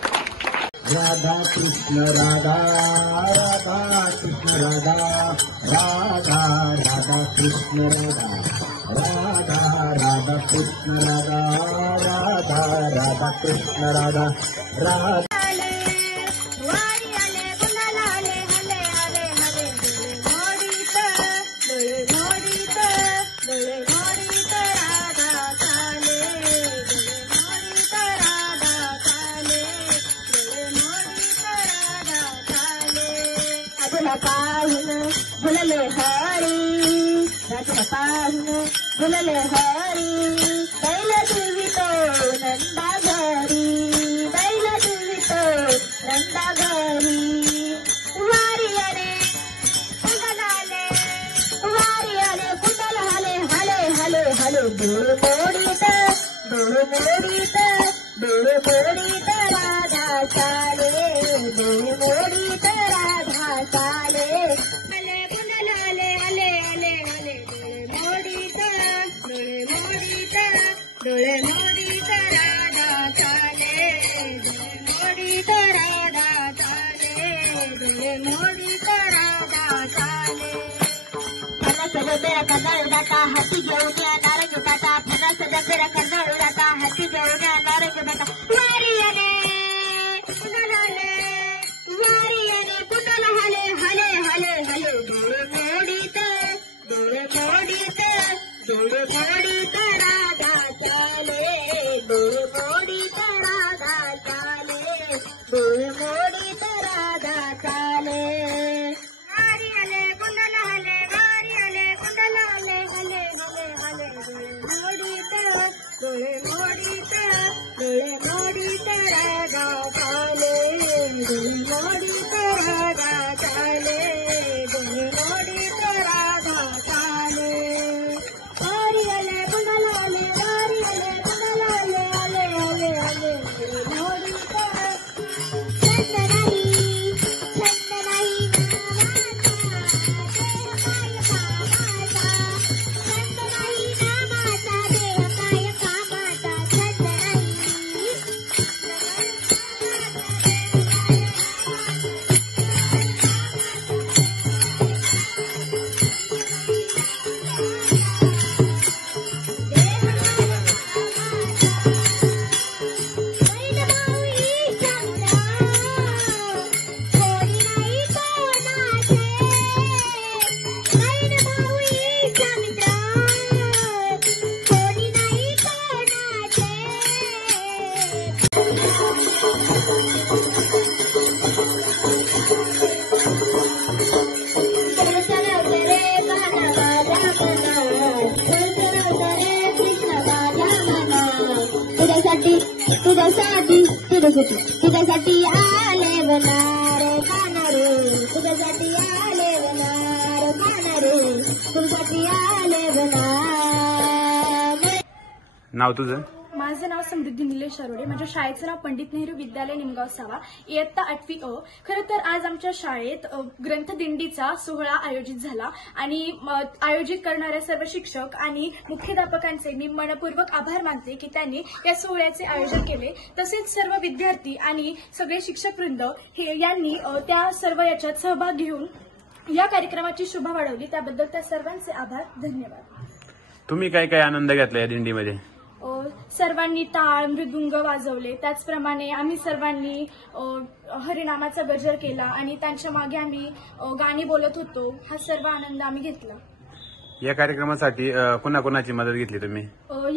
राधा कृष्ण राधा राधा कृष्ण राधा राधा राधा कृष्ण राधा राधा राधा कृष्ण राधा राधा राधा कृष्ण राधा राधा भुलले हरी भुलले हरी बैल जीवितो नंदा घरी बैल जीवितो नंदा घरी वारी अरे कुंडलाले कुंडलाले हले हले हले डोळ मोडीत राधा चाले डोळ मोडीत राधा चाले डोळे मोडीत राधा चाले मोडीत राधा चाले डोळे मोडीत राधा चाले फणस डोबेरा कर्नाळू दाटा हाती घेऊन या नारंग बाटा फणस डोबेरा कर्नाळू दाटा हाती घेऊन या नारंग बाटा वारी अरे कुंडलाले कुंडल हले हले हले हले डोळे मोडीत राधा चाले डोळे मोडीत राधा चाले डोळे मोडीत राधा चाले वारी आले कुंडल हले वारी आले कुंडल हले हले हले हले डोळे मोडीत राधा चाले डोळे मोडीत राधा चाले डोळे मोडीत राधा चाले तुझ्यासाठी आले वनार खाणारे तुझ्यासाठी आले वनार खाणारे तुझ्यासाठी आले वनार. नाव तुझं? माझं नाव समृद्धी निलेश अरोडे. माझ्या शाळेचं नाव पंडित नेहरू विद्यालय निमगाव सावा, इयत्ता 8वी अ. खरं तर आज आमच्या शाळेत ग्रंथदिंडीचा सोहळा आयोजित झाला आणि आयोजित करणाऱ्या सर्व शिक्षक आणि मुख्याध्यापकांचे मी मनपूर्वक आभार मानते की त्यांनी या सोहळ्याचे आयोजन केले. तसेच सर्व विद्यार्थी आणि सगळे शिक्षकवृंद यांनी त्या सर्व याच्यात सहभाग घेऊन या कार्यक्रमाची शोभा वाढवली. त्याबद्दल त्या सर्वांचे आभार. धन्यवाद. तुम्ही काय काय आनंद घेतला या दिंडीमध्ये? सर्वांनी टाळ मृदुंग वाजवले. त्याचप्रमाणे आम्ही सर्वांनी हरिनामाचा गजर केला आणि त्यांच्या मागे आम्ही गाणी बोलत होतो. हा सर्व आनंद आम्ही घेतला. या कार्यक्रमासाठी कोणाकोणाची मदत घेतली तुम्ही?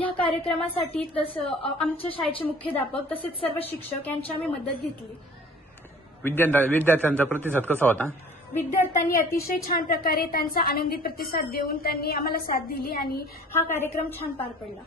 या कार्यक्रमासाठी आमच्या शाळेचे मुख्याध्यापक तसेच सर्व शिक्षक यांची आम्ही मदत घेतली. विद्यार्थ्यांचा प्रतिसाद कसा होता? विद्यार्थ्यांनी अतिशय छान प्रकारे त्यांचा आनंदी प्रतिसाद देऊन त्यांनी आम्हाला साथ दिली आणि हा कार्यक्रम छान पार पडला.